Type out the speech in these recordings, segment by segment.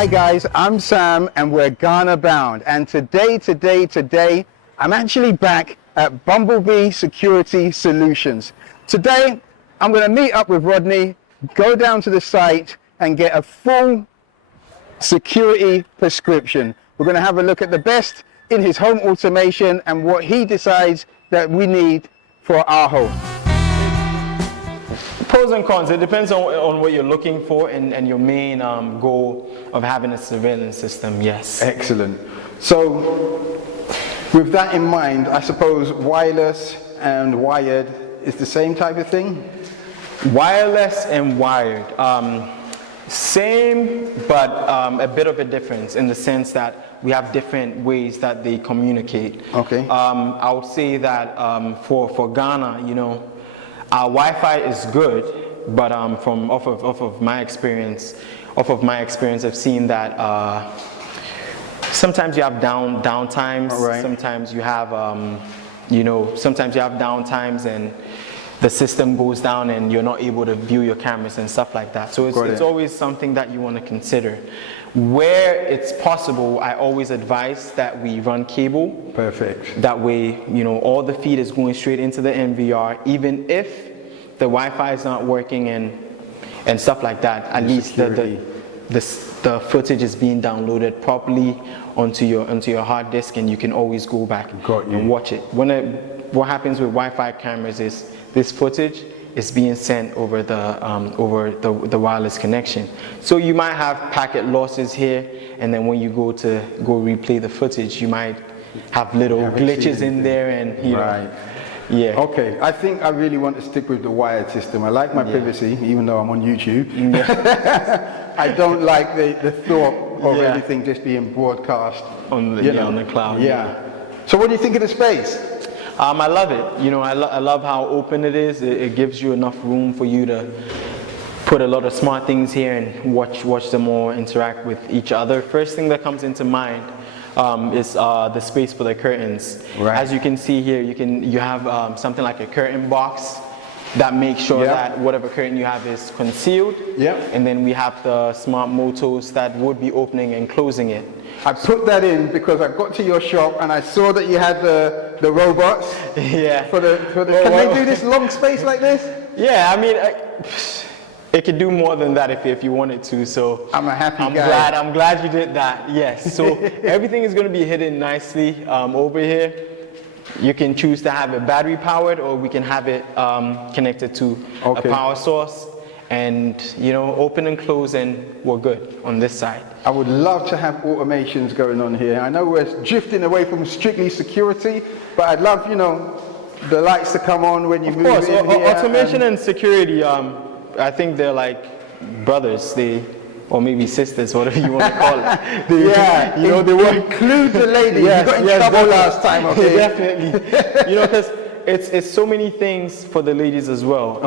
Hi guys, I'm Sam and we're GhanaBound, and today, I'm actually back at Bumblebee Security Solutions. Today, I'm going to meet up with Rodney, go down to the site and get a full security prescription. We're going to have a look at the best in his home automation and what he decides that we need for our home. Pros and cons, it depends on what you're looking for and your main goal of having a surveillance system, yes. Excellent. So with that in mind, I suppose wireless and wired is the same type of thing? Wireless and wired, same, but a bit of a difference in the sense that we have different ways that they communicate. Okay. I would say that for Ghana, you know, our Wi-Fi is good, but from off of my experience, I've seen that sometimes you have down times. Right. Sometimes you have sometimes you have down times and the system goes down and you're not able to view your cameras and stuff like that. So it's always something that you want to consider. Where it's possible, I always advise that we run cable. Perfect. That way, you know, all the feed is going straight into the NVR, even if the Wi-Fi is not working and stuff like that. At least the footage is being downloaded properly onto your hard disk, and you can always go back and watch it. What happens with Wi-Fi cameras is this footage is being sent over the wireless connection. So you might have packet losses here, and then when you go replay the footage, you might have little glitches in there, and you know. Yeah. Okay, I think I really want to stick with the wired system. I like my privacy, even though I'm on YouTube. Yeah. I don't like the thought of everything just being broadcast on the cloud. Yeah. So what do you think of the space? I love it. You know, I love how open it is. It gives you enough room for you to put a lot of smart things here and watch them all interact with each other. First thing that comes into mind is the space for the curtains. Right. As you can see here, you have something like a curtain box that makes sure that whatever curtain you have is concealed. Yep. And then we have the smart motors that would be opening and closing it. I put that in because I got to your shop and I saw that you had the robots. Yeah. Can they do this long space like this? Yeah, I mean, it could do more than that if you wanted to. So I'm a happy guy. I'm glad you did that. Yes. So everything is going to be hidden nicely over here. You can choose to have it battery powered, or we can have it connected to a power source. And, you know, open and close, and we're good on this side. I would love to have automations going on here. I know we're drifting away from strictly security, but I'd love, you know, the lights to come on when you move in. Of course, automation and security, I think they're like brothers, or maybe sisters, whatever you want to call it. You know, they will include the ladies. You got in trouble last time, okay? Definitely. You know, because it's so many things for the ladies as well.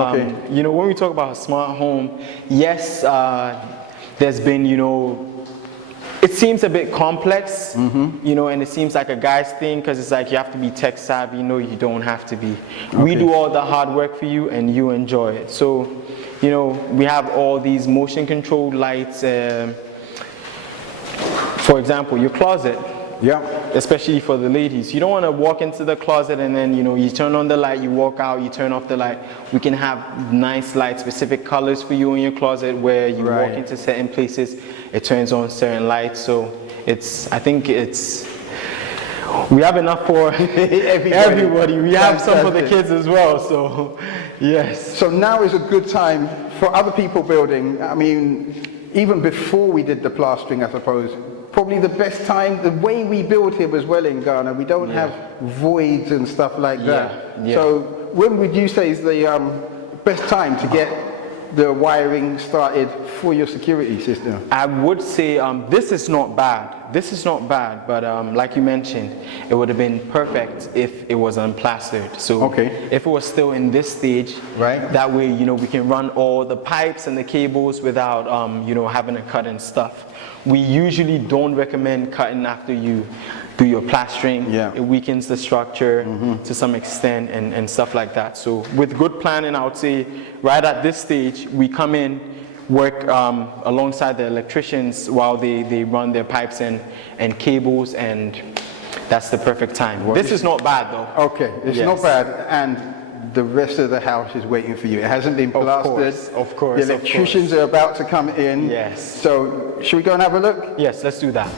You know, when we talk about a smart home, yes, there's been, you know, it seems a bit complex, you know, and it seems like a guy's thing because it's like you have to be tech savvy. No, you don't have to be. We do all the hard work for you and you enjoy it. So, you know, we have all these motion controlled lights. For example, your closet. Yeah. Especially for the ladies. You don't want to walk into the closet and then, you know, you turn on the light, you walk out, you turn off the light. We can have nice light, specific colors for you in your closet where you walk into certain places, it turns on certain lights. So I think we have enough for everybody. We have some for the kids as well, so yes. So now is a good time for other people building. I mean, even before we did the plastering, I suppose, probably the best time, the way we build here as well in Ghana, we don't have voids and stuff like that. Yeah. So when would you say is the best time to get the wiring started for your security system? I would say this is not bad. But like you mentioned, it would have been perfect if it was unplastered. So if it was still in this stage, that way, you know, we can run all the pipes and the cables without, you know, having to cut and stuff. We usually don't recommend cutting after you do your plastering. Yeah. It weakens the structure to some extent and stuff like that. So with good planning, I would say right at this stage, we come in, work alongside the electricians while they run their pipes and cables, and that's the perfect time. This is not bad though. Okay, it's not bad, and the rest of the house is waiting for you. It hasn't been plastered. Of course. The electricians are about to come in. Yes. So, should we go and have a look? Yes, let's do that.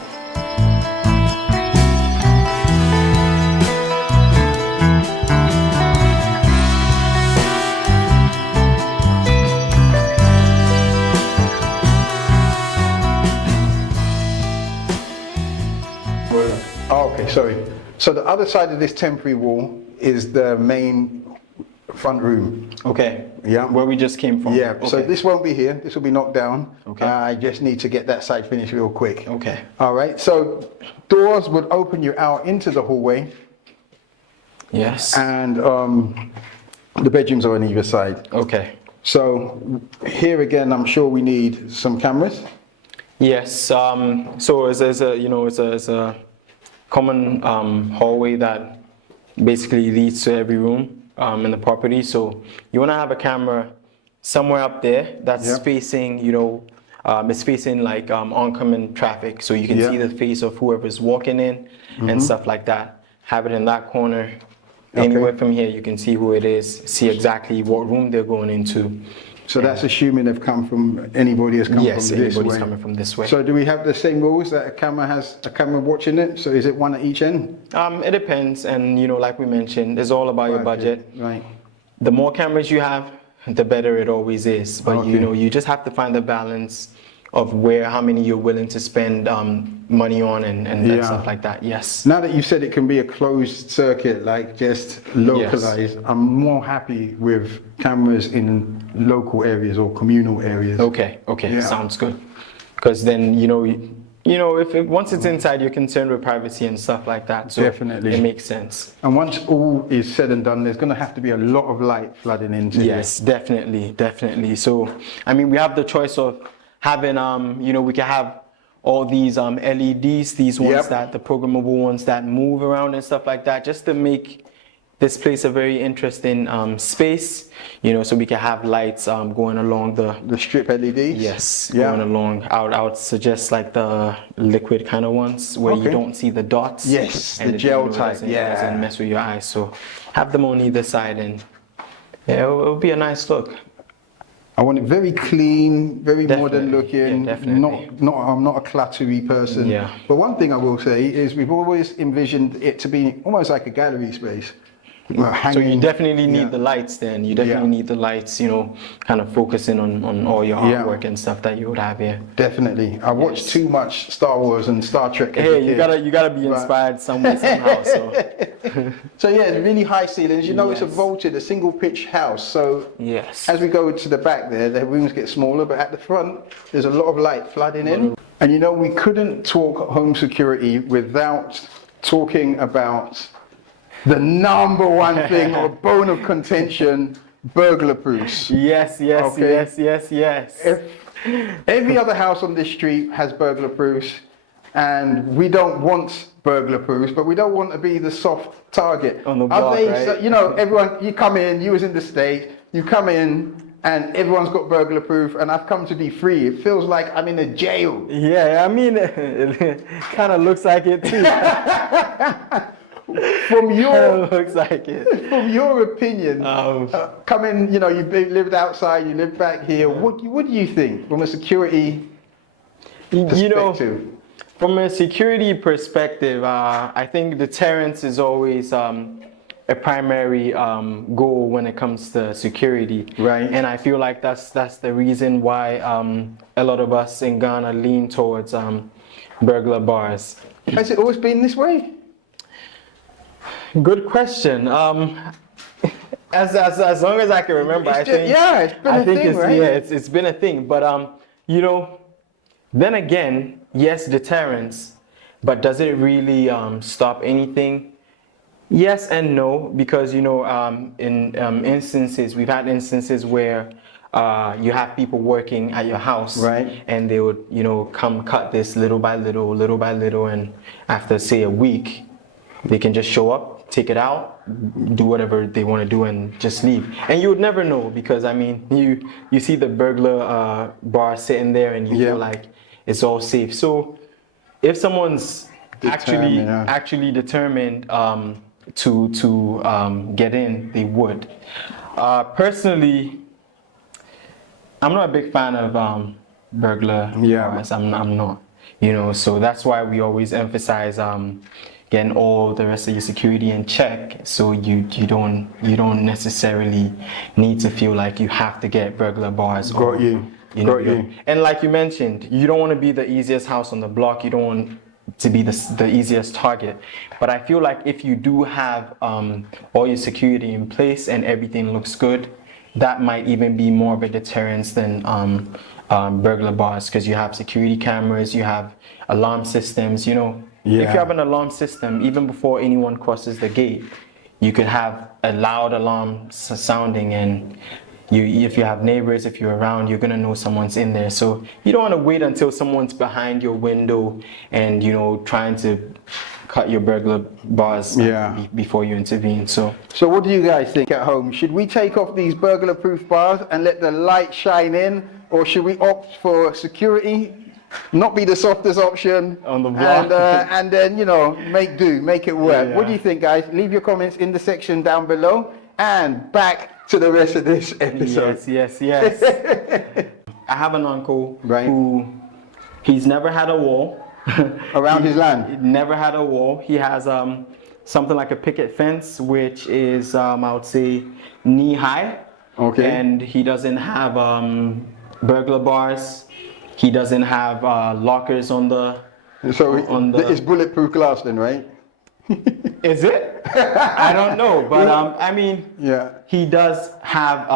Oh, okay, sorry. So the other side of this temporary wall is the main front room. Okay. Yeah. Where we just came from. Yeah. Okay. So this won't be here. This will be knocked down. Okay. I just need to get that side finished real quick. Okay. All right. So doors would open you out into the hallway, Yes. and the bedrooms are on either side. Okay. So here again, I'm sure we need some cameras. Yes. So it's a common hallway that basically leads to every room in the property. So you want to have a camera somewhere up there that's Yep. facing, it's facing like oncoming traffic, so you can Yeah. see the face of whoever's walking in and stuff like that. Have it in that corner. Anywhere from here, you can see who it is, see exactly what room they're going into. So that's assuming they've come from, anybody has come Yes, from this anybody's way. coming from this way. So do we have the same rules that a camera has a camera watching it? So is it one at each end? It depends, and like we mentioned, it's all about your budget. Right. The more cameras you have, the better it always is. But Okay. you just have to find the balance of how many you're willing to spend money on and Yeah. stuff like that. Yes. Now that you said it can be a closed circuit, like just localized, I'm more happy with cameras in local areas or communal areas. Okay. Yeah. Sounds good. Because then if once it's inside, you're concerned with privacy and stuff like that. So Definitely. it makes sense. And once all is said and done, there's going to have to be a lot of light flooding into Yes, definitely. So, we have the choice of having, we can have all these LEDs, these ones Yep. that the programmable ones that move around and stuff like that, just to make this place a very interesting space. So we can have lights going along the strip LEDs. Yes, Yeah. going along. I would suggest like the liquid kind of ones where you Okay. don't see the dots. Yes, and the it, gel it type, doesn't- yeah. It doesn't mess with your eyes. So have them on either side, and it'll be a nice look. I want it very clean, very modern Definitely. looking. Yeah, definitely. I'm not a cluttery person. Yeah. But one thing I will say is we've always envisioned it to be almost like a gallery space. Well, So you hanging- definitely need yeah. the lights then. You definitely Yeah. need the lights, kind of focusing on all your Yeah. artwork and stuff that you would have here. Definitely. I watched Yes. too much Star Wars and Star Trek. as a Hey, you kid. gotta be Right. inspired some way, somehow. So So yeah, it's really high ceilings. It's a Yes. vaulted, a single pitch house. So yes. as we go to the back there, the rooms get smaller, but at the front, there's a lot of light flooding in. And we couldn't talk home security without talking about the number one thing or bone of contention, burglar proofs. Yes. Okay. Yes. Every other house on this street has burglar proofs, and we don't want burglar proofs, but we don't want to be the soft target. On the Are block, they, right? everyone, you come in, you was in the state, you come in, and everyone's got burglar proof, and I've come to be free. It feels like I'm in a jail. Yeah, it kind of looks like it too. From your looks like it. from your opinion, come in, you lived outside, you live back here. What do you think from a security perspective? From a security perspective, I think deterrence is always a primary goal when it comes to security. Right. And I feel like that's the reason why a lot of us in Ghana lean towards burglar bars. Has it always been this way? Good question. As long as I can remember, It's been a thing, right? it's been a thing. But then again, yes, deterrence, but does it really stop anything? Yes and no, because in instances, we've had instances where you have people working at your house, Right. and they would come cut this little by little, and after say a week, They can just show up, take it out, do whatever they want to do, and just leave. And you would never know, because I mean, you see the burglar bar sitting there, and you feel like it's all safe. So if someone's actually determined to get in, they would. Personally, I'm not a big fan of burglar bars. I'm not. You know, so that's why we always emphasize getting all the rest of your security in check, so you don't necessarily need to feel like you have to get burglar bars. Got you. And like you mentioned, you don't want to be the easiest house on the block. You don't want to be the easiest target. But I feel like if you do have all your security in place and everything looks good, that might even be more of a deterrence than burglar bars, because you have security cameras, you have alarm systems. You know, if you have an alarm system, even before anyone crosses the gate, you could have a loud alarm sounding, and if you have neighbors, if you're around, you're gonna know someone's in there. So you don't want to wait until someone's behind your window and, you know, trying to cut your burglar bars before you intervene. So what do you guys think at home? Should we take off these burglar-proof bars and let the light shine in, or should we opt for security, not be the softest option on the block, and then, you know, make it work? What do you think, guys? Leave your comments in the section down below, and back to the rest of this episode. Yes. I have an uncle who he's never had a wall around his land. Never had a wall. He has something like a picket fence, which is I would say knee high. Okay. And he doesn't have burglar bars. He doesn't have lockers on the. So it's bulletproof glass then, right? Is it? I don't know, but I mean, he does have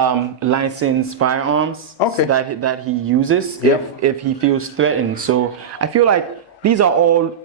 licensed firearms that he uses if he feels threatened. So I feel like these are all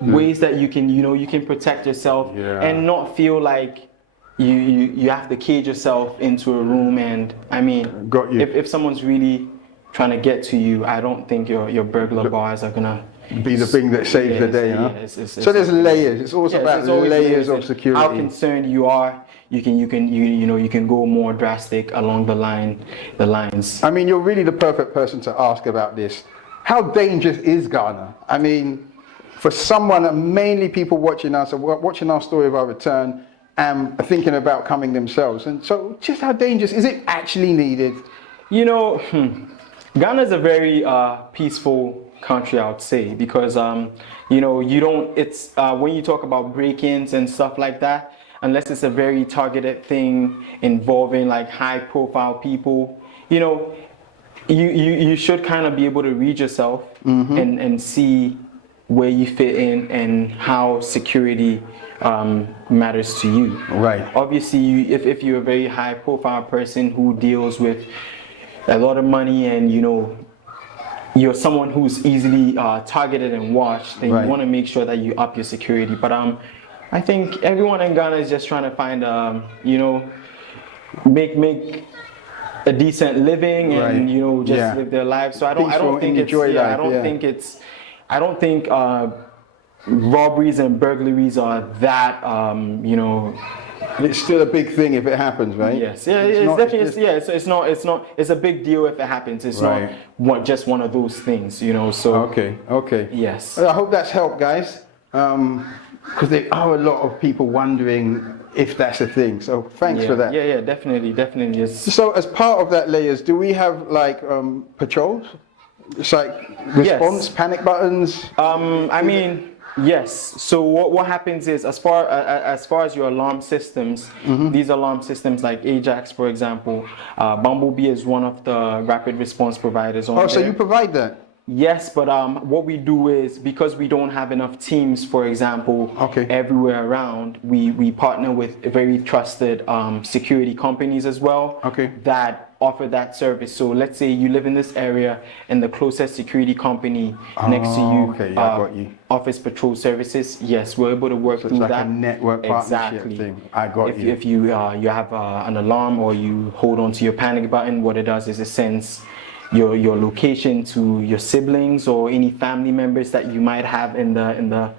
ways that you can protect yourself and not feel like you have to cage yourself into a room. And I mean, if someone's really trying to get to you, I don't think your burglar bars are gonna be the thing that saves the day, huh? So there's layers. It's also about layers of security. How concerned you are, you can go more drastic along the lines. I mean, you're really the perfect person to ask about this. How dangerous is Ghana? I mean, for someone, mainly people watching us, watching our story of our return, and thinking about coming themselves. And so, just how dangerous is it actually needed? You know, Ghana is a very peaceful country, I would say, because you know, it's when you talk about break-ins and stuff like that, unless it's a very targeted thing involving like high-profile people, you know, you should kind of be able to read yourself and see where you fit in and how security matters to you. Right. Obviously, if you're a very high-profile person who deals with a lot of money, and you know, you're someone who's easily targeted and watched, then you want to make sure that you up your security. But I think everyone in Ghana is just trying to find you know, make a decent living and you know, just live their lives. So I don't think robberies and burglaries are that you know. It's still a big thing if it happens, right? Yes, it's a big deal if it happens. It's not just one of those things, you know. So okay. Yes. I hope that's helped, guys, because there are a lot of people wondering if that's a thing. So thanks for that. Yeah, definitely. Yes. So as part of that layers, do we have like patrols? It's like response, panic buttons. I mean. Yes. So what happens is, as far as your alarm systems, these alarm systems like Ajax, for example, Bumblebee is one of the rapid response providers on there. So you provide that? Yes, but what we do is, because we don't have enough teams, for example, everywhere around, we partner with very trusted security companies as well that offer that service. So let's say you live in this area and the closest security company next to you offers patrol services. Yes, we're able to work through like that. A network partnership thing. I got you. If you have an alarm, or you hold on to your panic button, what it does is it sends your location to your siblings or any family members that you might have in the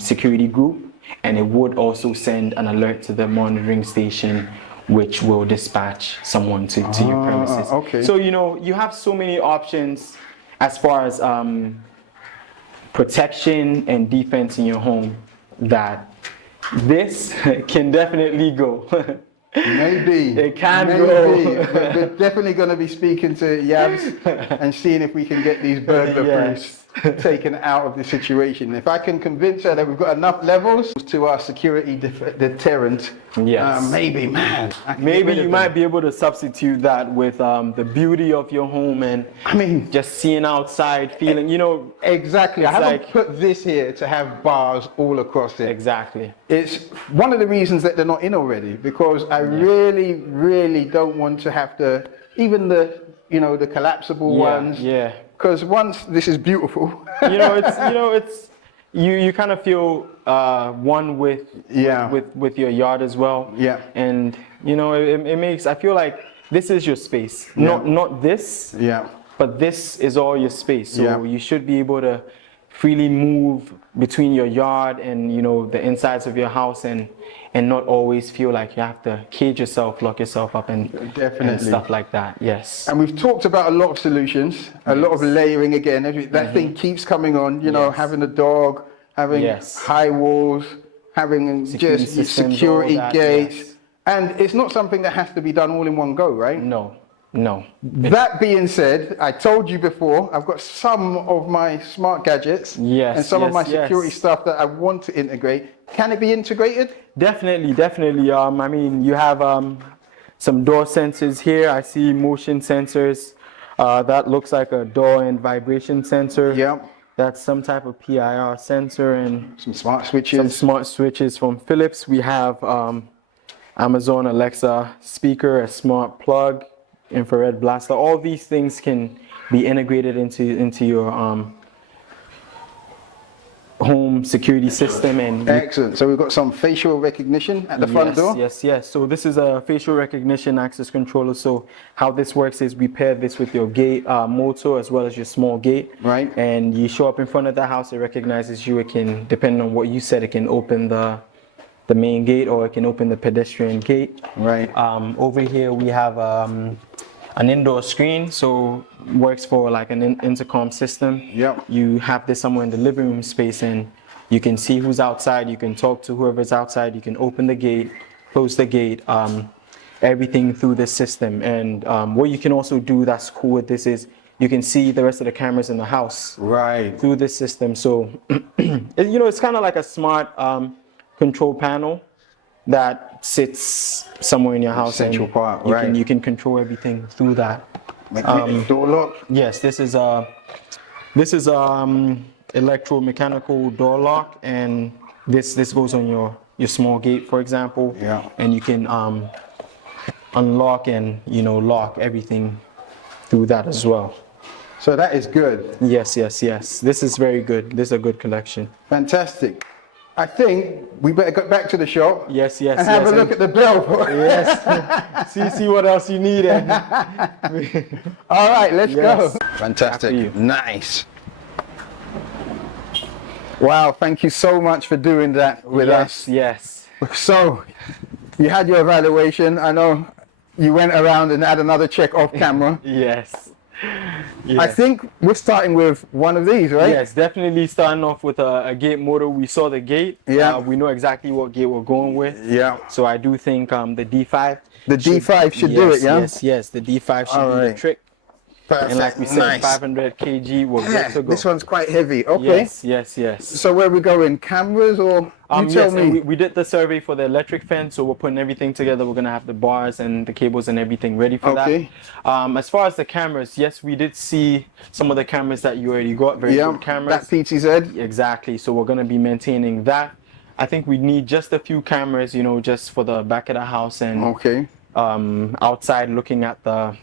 security group, and it would also send an alert to the monitoring station, which will dispatch someone to your premises. Okay. So, you know, you have so many options as far as protection and defense in your home that this can definitely go. Maybe. It can Maybe. go. We're definitely going to be speaking to Yabs and seeing if we can get these burglar proofs taken out of the situation. If I can convince her that we've got enough levels to our security deterrent, maybe, man. Maybe you might be able to substitute that with the beauty of your home and I mean, just seeing outside, feeling, you know. Exactly. I haven't like, put this here to have bars all across it. Exactly. It's one of the reasons that they're not in already, because I really don't want to have to, even the, you know, the collapsible ones. Yeah. Because once this is beautiful. You kind of feel one with your yard as well. Yeah. And you know, it makes, I feel like this is your space. Not this. Yeah. But this is all your space. So you should be able to freely move between your yard and, you know, the insides of your house, and not always feel like you have to cage yourself, lock yourself up, and stuff like that. Yes. And we've talked about a lot of solutions, a lot of layering again. That thing keeps coming on, you know, having a dog, having high walls, having security gates. And it's not something that has to be done all in one go, right? No. That being said, I told you before, I've got some of my smart gadgets and some of my security stuff that I want to integrate. Can it be integrated? Definitely. I mean, you have some door sensors here. I see motion sensors. That looks like a door and vibration sensor. Yeah. That's some type of PIR sensor, and some smart switches. Some smart switches from Philips. We have Amazon Alexa speaker, a smart plug, infrared blaster. All these things can be integrated into your home security system. And excellent. So we've got some facial recognition at the front door. Yes. So this is a facial recognition access controller. So how this works is we pair this with your gate motor as well as your small gate. Right. And you show up in front of the house, it recognizes you. It can, depending on what you said, it can open the main gate, or it can open the pedestrian gate. Right. Over here we have an indoor screen, so works for like an intercom system. Yep. You have this somewhere in the living room space, and you can see who's outside. You can talk to whoever's outside. You can open the gate, close the gate, everything through this system. And what you can also do that's cool with this is you can see the rest of the cameras in the house through this system. So you know, it's kind of like a smart control panel that sits somewhere in your house. Central part, You can control everything through that. Door lock. Yes, this is electromechanical door lock, and this goes on your small gate, for example. Yeah. And you can unlock and, you know, lock everything through that as well. So that is good. Yes. This is very good. This is a good collection. Fantastic. I think we better go back to the shop. Yes. And have a look at the bill. Yes. see what else you need. All right, let's go. Fantastic. Nice. Wow, thank you so much for doing that with us. Yes. So, you had your evaluation. I know you went around and had another check off camera. Yes. I think we're starting with one of these, right? Yes, definitely starting off with a gate motor. We saw the gate. Yeah. We know exactly what gate we're going with. Yeah. So I do think the D5. The D5 should do it, yeah? Yes. The D5 should do the trick. Perfect. And like we said, 500 kg, we're good to go. This one's quite heavy. Okay. Yes. So where we going? Cameras or you tell me? We did the survey for the electric fence, so we're putting everything together. We're gonna have the bars and the cables and everything ready for that. As far as the cameras, yes, we did see some of the cameras that you already got. Very good cameras. That PTZ. Exactly. So we're gonna be maintaining that. I think we need just a few cameras, you know, just for the back of the house and outside looking at the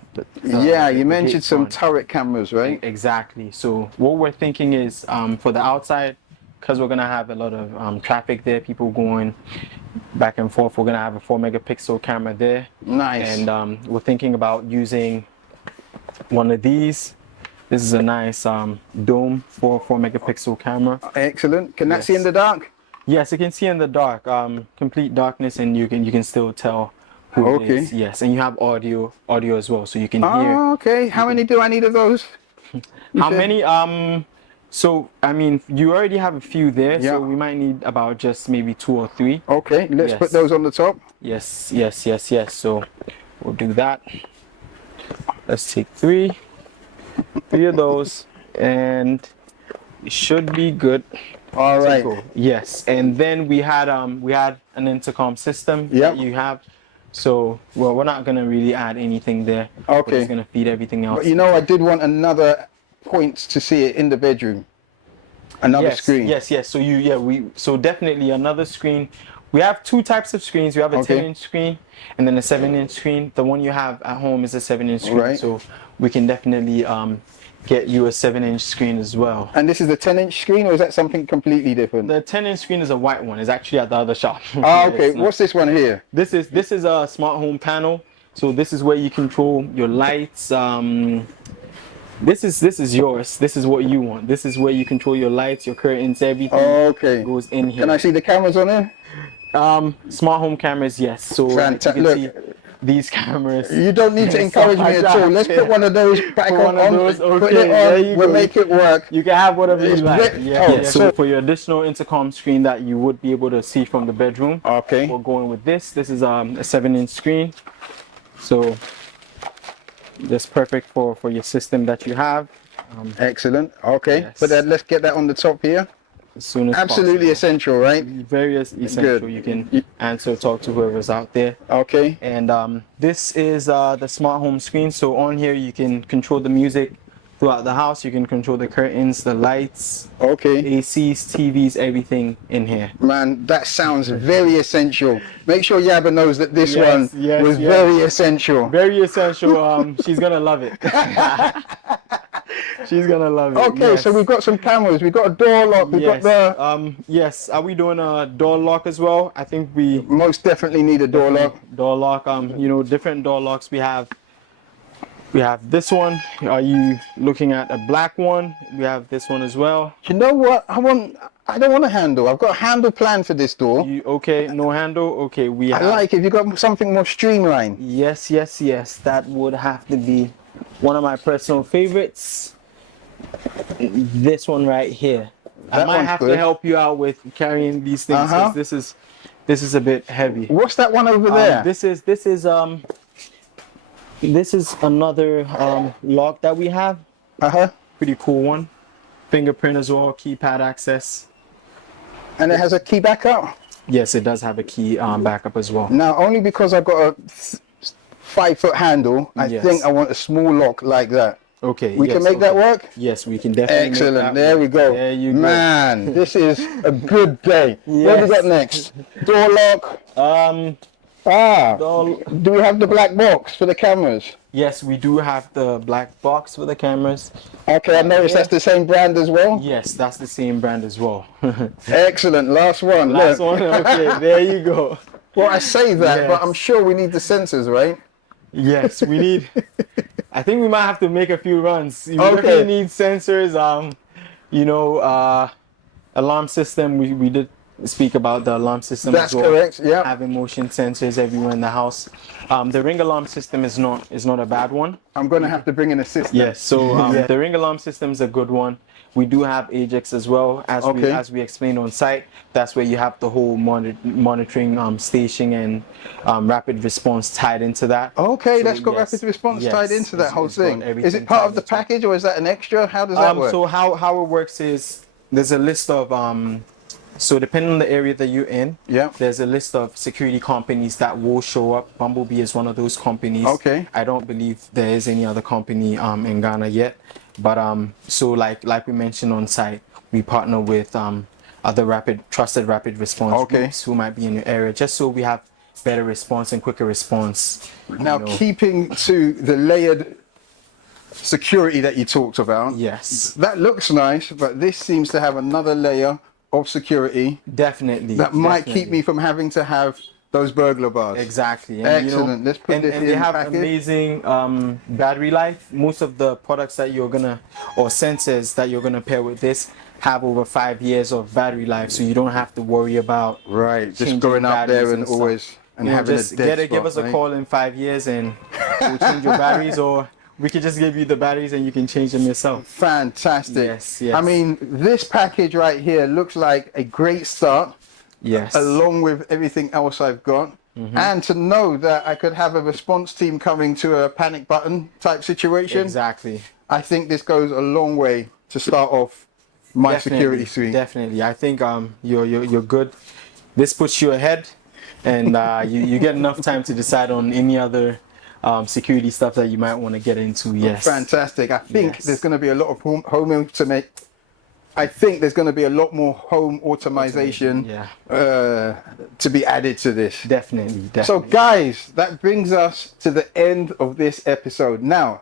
you mentioned some turret cameras, right? Exactly. So what we're thinking is for the outside, because we're gonna have a lot of traffic there, people going back and forth, we're gonna have a 4 megapixel camera there. Nice. And we're thinking about using one of these. This is a nice dome 4 megapixel camera. Excellent. Can that see in the dark? Yes, you can see in the dark, complete darkness, and you can still tell who it Okay. is. Yes, and you have audio as well, so you can hear. Oh, okay. How many do I need of those? You How said- many? So I mean, you already have a few there, Yeah. so we might need about just maybe 2 or 3. Okay, let's Yes. put those on the top. Yes, yes, yes, yes. So we'll do that. Let's take three of those, and it should be good. All to right. go. Yes, and then we had an intercom system Yep. that you have. So well, we're not gonna really add anything there. We're Okay. just gonna feed everything else. But you know, I did want another point to see it in the bedroom. Another Yes, screen. yes, yes. So definitely another screen. We have 2 types of screens. We have a Okay. 10-inch screen and then a 7-inch screen. The one you have at home is a 7-inch screen. Right. So we can definitely get you a 7-inch screen as well. And this is the 10-inch screen, or is that something completely different? The 10-inch screen is a white one. It's actually at the other shop. Ah, okay. It's not- What's this one here? This is a smart home panel. So this is where you control your lights. This is yours. This is what you want. This is where you control your lights, your curtains, everything Okay. goes in here. Can I see the cameras on there? Smart home cameras, yes. So you Fantastic. can Look. see these cameras. You don't need to and encourage stuff me like at all. that. Let's put one of those back Put on. one of those, Put okay, it there on. you We'll go. make it work. You can have whatever you It's like. ve- Yeah, oh, yeah. so- So for your additional intercom screen that you would be able to see from the bedroom, Okay. we're going with this. This is a 7-inch screen. So that's perfect for your system that you have. Excellent. Okay. Yes. But let's get that on the top here. As soon as Absolutely possible. essential, right? Very essential. You can answer, talk to whoever's out there. Okay. And this is the smart home screen. So on here you can control the music throughout the house. You can control the curtains, the lights, Okay. ACs, TVs, everything in here. Man, that sounds very essential. Make sure Yaba knows that this Yes, one yes, was yes. very essential. Very essential. She's gonna love it. She's gonna love it. Okay, yes. so we've got some cameras. We've got a door lock. We've Yes. got the. Yes. Are we doing a door lock as well? I think we Most definitely need a door lock. door lock. Different door locks we have. We have this one. Are you looking at a black one? We have this one as well. You know what? I don't want a handle. I've got a handle plan for this door. You okay? No handle. Okay, we I have. like if you got something more streamlined. Yes, yes, yes. That would have to be one of my personal favorites. This one right here. I That might one's have good. to help you out with carrying these things. 'Cause Uh-huh. This is a bit heavy. What's that one over there? This is another lock that we have. Uh-huh. Pretty cool one. Fingerprint as well, keypad access. And it has a key backup? Yes, it does have a key backup as well. Now, only because I've got a 5-foot handle, I Yes. think I want a small lock like that. Okay. We yes, can make that okay. work? Yes, we can definitely. Make Excellent. that There work. we go. There you go. Man, this is a good day. What have we Yes. got next? Door lock. Door- Do we have the black box for the cameras? Yes, we do have the black box for the cameras. Okay, I noticed that's the same brand as well. Yes, that's the same brand as well. Excellent. Last one. Last Look. one. Okay, there you go. Well, I say that, but Yes. I'm sure we need the sensors, right? Yes, we need. I think we might have to make a few runs. We Okay. definitely need sensors. Alarm system. We did speak about the alarm system. That's as well. correct. Yeah. Having motion sensors everywhere in the house. The ring alarm system is not a bad one. I'm gonna have to bring an assistant. Yes. So the ring alarm system is a good one. We do have Ajax as well, Okay. as we explained on site. That's where you have the whole monitoring station and rapid response tied into that. Okay, So, that's got yes, rapid response yes, tied into that it's- whole it's got thing. Is everything it part tied of the into it. package or is that an extra? How does that work? So how it works is there's a list of so depending on the area that you're in, Yeah. there's a list of security companies that will show up. Bumblebee is one of those companies. Okay. I don't believe there is any other company in Ghana yet, but so like we mentioned on site, we partner with other trusted rapid response Okay. groups who might be in your area, just so we have better response and quicker response. Now, keeping to the layered security that you talked about, Yes, that looks nice, but this seems to have another layer of security definitely. that might keep definitely. me from having to have those burglar bars. Exactly. And, Excellent. Let's put this and in they have package. amazing battery life. Most of the products that or sensors that you're gonna pair with this have over 5 years of battery life, so you don't have to worry about Right, just changing going up there batteries and stuff. always and You know, having just a dead give spot, us a right? call in 5 years and we'll change your batteries, or we could just give you the batteries and you can change them yourself. Fantastic. Yes, yes. I mean, this package right here looks like a great start. Yes. Along with everything else I've got. And to know that I could have a response team coming to a panic button type situation. Exactly. I think this goes a long way to start off my security suite. Definitely. I think you're good. This puts you ahead, and you get enough time to decide on any other security stuff that you might want to get into. Yes. Fantastic. I think Yes. there's going to be a lot of home automate. I think there's going to be a lot more home automation to be added to this. Definitely. So guys, that brings us to the end of this episode. Now,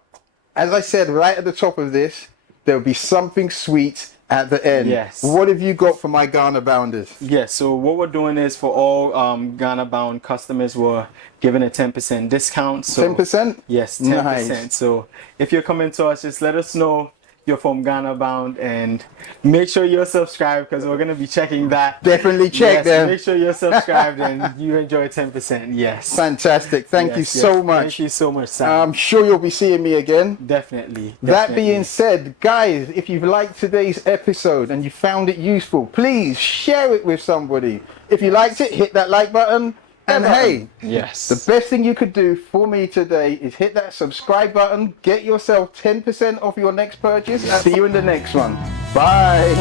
as I said right at the top of this, there'll be something sweet at the end. Yes. What have you got for my GhanaBounders? Yes, so what we're doing is for all GhanaBound customers, we're giving a 10% discount. So 10%? Yes, 10%. Nice. So if you're coming to us, just let us know you're from GhanaBound and make sure you're subscribed, because we're going to be checking that. Definitely check yes, them. Make sure you're subscribed and you enjoy 10%. Yes. Fantastic. Thank you so much. Thank you so much, Sam. I'm sure you'll be seeing me again. Definitely. That being said, guys, if you've liked today's episode and you found it useful, please share it with somebody. If you liked it, hit that like button. And hey, yes, the best thing you could do for me today is hit that subscribe button. Get yourself 10% off your next purchase. See you in the next one. Bye.